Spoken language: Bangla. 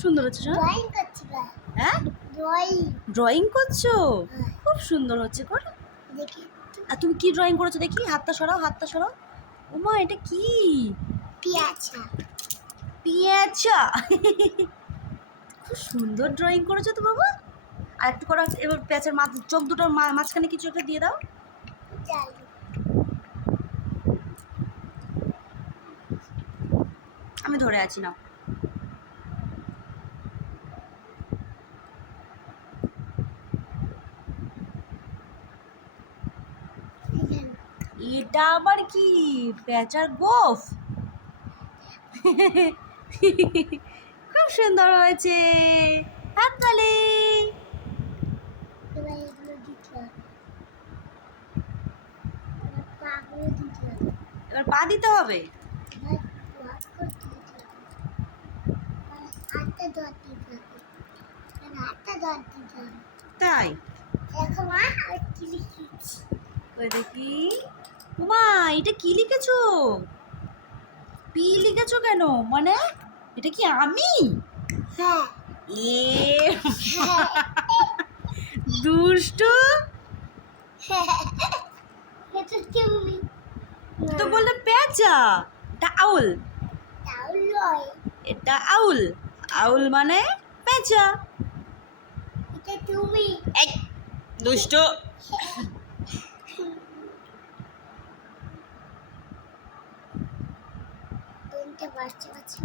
সুন্দর হচ্ছে ড্রয়িং করছি হ্যাঁ? ড্রয়িং ড্রয়িং করছ? হ্যাঁ। খুব সুন্দর হচ্ছে কর। দেখি আর তুমি কি ড্রয়িং করেছ দেখি? হাতটা সরাও হাতটা সরাও। ওমা এটা কি? পিয়াচা পেঁচা খুব সুন্দর ড্রয়িং করেছ তো বাবা। আর একটু করো এবার পেঁচার মাথা চোখ দুটোর মাঝখানে কিছু একটা দিয়ে দাও। আমি ধরে আছি না এটা আবার কি? পেঁচার গোফ? খুব সুন্দর হয়েছে। হাত তালি। এবার পা দিতে হবে। তাই। দেখো মা দেখি। উমা এটা কি লিখেছো? পি লিখেছো কেন? মানে? এটা কি আমি? হ্যাঁ। এ দুষ্টু? তো বললে পেঁচা। এটা আউল। এটা আউল। আউল মানে পেঁচা। দুষ্ট। তিনটে বাচ্চা আছে